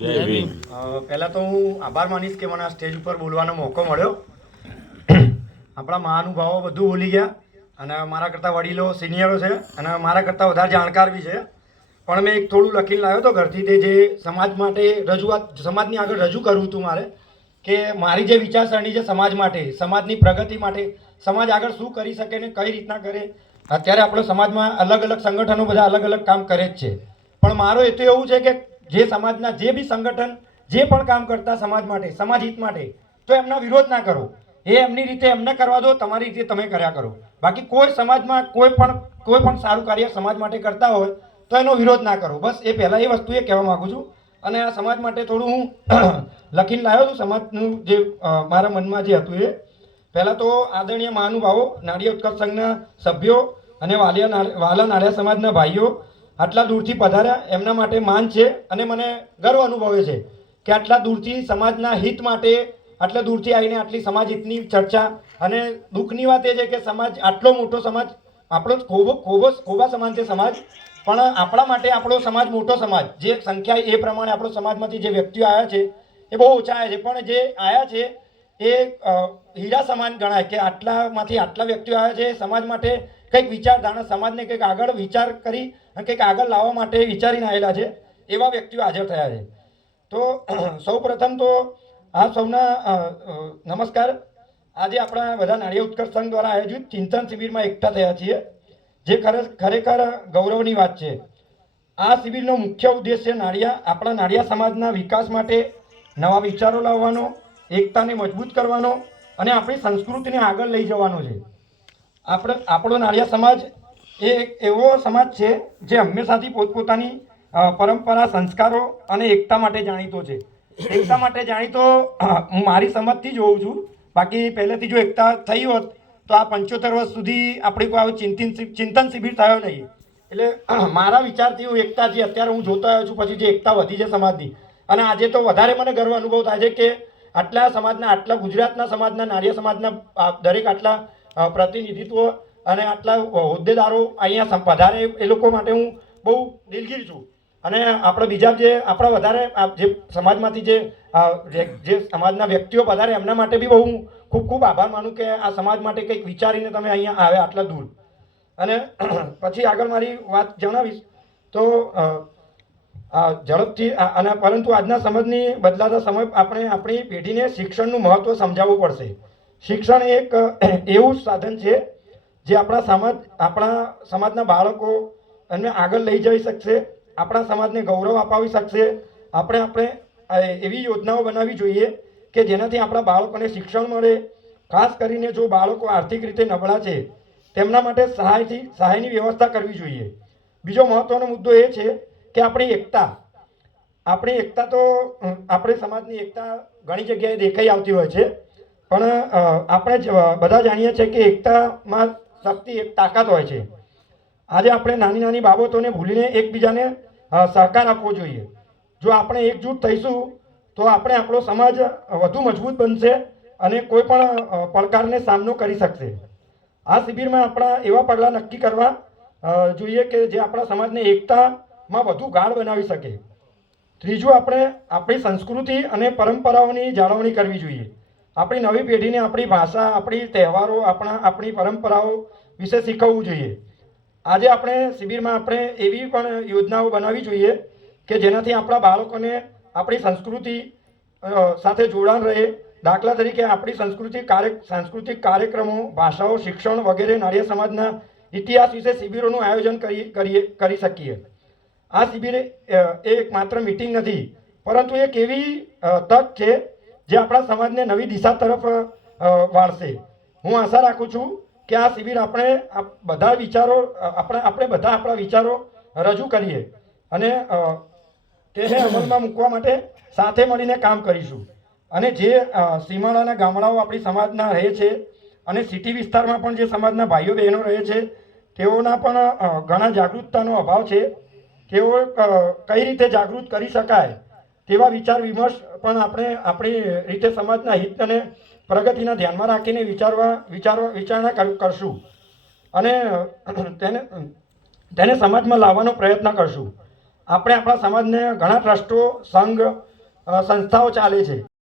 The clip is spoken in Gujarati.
જય ભીમ. પહેલાં તો હું આભાર માનીશ કે મને આ સ્ટેજ ઉપર બોલવાનો મોકો મળ્યો. આપણા મહાનુભાવો બધું બોલી ગયા અને મારા કરતાં વડીલો સિનિયરો છે અને મારા કરતાં વધારે જાણકાર બી છે. પણ મેં એક થોડું લખીને લાવ્યો હતો ઘરથી તે જે સમાજ માટે રજૂઆત સમાજની આગળ રજૂ કરવું હતું મારે કે મારી જે વિચારસરણી છે સમાજ માટે, સમાજની પ્રગતિ માટે, સમાજ આગળ શું કરી શકે ને કઈ રીતના કરે. અત્યારે આપણે સમાજમાં અલગ અલગ સંગઠનો બધા અલગ અલગ કામ કરે જ છે, પણ મારો હેતુ એવું છે કે જે સમાજના જે બી સંગઠન જે પણ કામ કરતા સમાજ માટે, સમાજ હિત માટે, તો એમના વિરોધ ના કરો. એ એમની રીતે એમને કરવા દો, તમારી રીતે તમે કર્યા કરો. બાકી કોઈ સમાજમાં કોઈ પણ સારું કાર્ય સમાજ માટે કરતા હોય તો એનો વિરોધ ના કરો. બસ એ પહેલાં એ વસ્તુ એ કહેવા માગું છું. અને આ સમાજ માટે થોડું હું લખીને લાવ્યો છું. સમાજનું જે મારા મનમાં જે હતું એ પહેલાં તો આદરણીય મહાનુભાવો, નાળિયેર ઉત્કર્ષ સંઘના સભ્યો અને વાલા નાળિયા સમાજના ભાઈઓ આટલા દૂરથી પધાર્યા, એમના માટે માન છે. અને મને ગર્વ અનુભવે છે કે આટલા દૂરથી સમાજના હિત માટે આટલા દૂરથી આવીને આટલી સમાજ હિતની ચર્ચા. અને દુઃખની વાત એ છે કે સમાજ આટલો મોટો સમાજ, આપણો ખોબા સમાન છે સમાજ, પણ આપણા માટે આપણો સમાજ મોટો સમાજ, જે સંખ્યા એ પ્રમાણે આપણો સમાજમાંથી જે વ્યક્તિઓ આવ્યા છે એ બહુ ઓછા આવ્યા છે, પણ જે આવ્યા છે એ હીરા સમાન ગણાય કે આટલામાંથી આટલા વ્યક્તિઓ આવ્યા છે સમાજ માટે કંઈક વિચારધારણા, સમાજને કંઈક આગળ વિચાર કરી અને કંઈક આગળ લાવવા માટે વિચારીને આવેલા છે એવા વ્યક્તિઓ હાજર થયા છે. તો સૌ પ્રથમ તો આ સૌના નમસ્કાર. આજે આપણા બધા નાળિયેર ઉત્કર્ષ સંઘ દ્વારા આયોજિત ચિંતન શિબિરમાં એકઠા થયા છીએ, જે ખરેખર ગૌરવની વાત છે. આ શિબિરનો મુખ્ય ઉદ્દેશ્ય આપણા નાળિયા સમાજના વિકાસ માટે નવા વિચારો લાવવાનો, એકતાને મજબૂત કરવાનો અને આપણી સંસ્કૃતિને આગળ લઈ જવાનો છે. આપણો નાળિયા સમાજ એ એક એવો સમાજ છે જે હંમેશાથી પોતપોતાની પરંપરા, સંસ્કારો અને એકતા માટે જાણીતો છે. એકતા માટે જાણીતો હું મારી સમજથી જોઉં છું. બાકી પહેલેથી જો એકતા થઈ હોત તો આ 75 વર્ષ સુધી આપણી કોઈ આવું ચિંતન શિબિર થયો નહીં. એટલે મારા વિચારથી હું એકતાથી અત્યારે હું જોતો આવ્યો છું, પછી જે એકતા વધી છે સમાજની. અને આજે તો વધારે મને ગર્વ અનુભવ થાય છે કે આટલા સમાજના, આટલા ગુજરાતના સમાજના, નાળિયા સમાજના દરેક આટલા પ્રતિનિધિત્વ અને આટલા હોદ્દેદારો અહીંયા પધારે એ લોકો માટે હું બહુ દિલગીર છું. અને આપણે બીજા જે આપણા વધારે જે સમાજમાંથી જે સમાજના વ્યક્તિઓ પધારે એમના માટે બી બહુ હું ખૂબ ખૂબ આભાર માનું કે આ સમાજ માટે કંઈક વિચારીને તમે અહીંયા આવ્યા આટલા દૂર. અને પછી આગળ મારી વાત જણાવીશ તો ઝડપથી અને પરંતુ આજના સમાજની બદલાતા સમય આપણે આપણી પેઢીને શિક્ષણનું મહત્ત્વ સમજાવવું પડશે. શિક્ષણ એક એવું સાધન છે જે આપણા સમાજના બાળકો એમને આગળ લઈ જઈ શકશે, આપણા સમાજને ગૌરવ અપાવી શકશે. આપણે એવી યોજનાઓ બનાવવી જોઈએ કે જેનાથી આપણા બાળકોને શિક્ષણ મળે. ખાસ કરીને જો બાળકો આર્થિક રીતે નબળા છે તેમના માટે સહાયની વ્યવસ્થા કરવી જોઈએ. બીજો મહત્ત્વનો મુદ્દો એ છે કે આપણી એકતા તો આપણે સમાજની એકતા ઘણી જગ્યાએ દેખાઈ આવતી હોય છે, પણ આપણે બધા જાણીએ છીએ કે એકતામાં શક્તિ, એક તાકાત હોય છે. આજે આપણે નાની નાની બાબતોને ભૂલીને એકબીજાને સહકાર આપવો જોઈએ. જો આપણે એકજૂટ થઈશું તો આપણો સમાજ વધુ મજબૂત બનશે અને કોઈ પણ પડકારને સામનો કરી શકશે. આ શિબિરમાં આપણા એવા પગલાં નક્કી કરવા જોઈએ કે જે આપણા સમાજને એકતામાં વધુ ગાઢ બનાવી શકે. ત્રીજું, આપણે આપણી સંસ્કૃતિ અને પરંપરાઓની જાળવણી કરવી જોઈએ. આપણી નવી પેઢીને આપણી ભાષા, આપણી તહેવારો, આપણી પરંપરાઓ વિશે શીખવવું જોઈએ. આજે આપણે શિબિરમાં આપણે એવી પણ યોજનાઓ બનાવવી જોઈએ કે જેનાથી આપણા બાળકોને આપણી સંસ્કૃતિ સાથે જોડાણ રહે. દાખલા તરીકે આપણી સાંસ્કૃતિક કાર્યક્રમો, ભાષાઓ, શિક્ષણ વગેરે નાળિયેર સમાજના ઇતિહાસ વિશે શિબિરોનું આયોજન કરી શકીએ. આ શિબિર એક માત્ર મિટિંગ નથી, પરંતુ એક એવી તક છે જે આપણા સમાજને નવી દિશા તરફ વાળશે. હું આશા રાખું છું કે આ શિબિર આપણે બધા આપણા વિચારો રજૂ કરીએ અને તેને અમલમાં મૂકવા માટે સાથે મળીને કામ કરીશું. અને જે સીમાડાના ગામડાઓ આપણી સમાજના રહે છે અને સિટી વિસ્તારમાં પણ જે સમાજના ભાઈઓ બહેનો રહે છે તેઓના પણ ઘણા જાગૃતતાનો અભાવ છે. તેઓ કઈ રીતે જાગૃત કરી શકાય તેવા વિચાર વિમર્શ પણ આપણે આપણી રીતે સમાજના હિત અને પ્રગતિના ધ્યાનમાં રાખીને વિચારણા કરશું અને તેને સમાજમાં લાવવાનો પ્રયત્ન કરશું. આપણે આપણા સમાજને ઘણા ટ્રસ્ટો સંઘ સંસ્થાઓ ચાલે છે.